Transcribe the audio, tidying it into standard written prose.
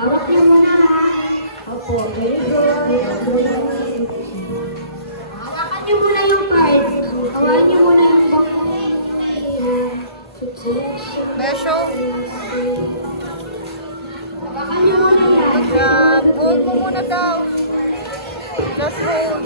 Hawak niyo muna ha. Opo, very good. Hawakan niyo muna yung card. Hawakan niyo muna yung card. Besyo. Hawakan niyo muna yan. Buhok mo muna daw. Last hold.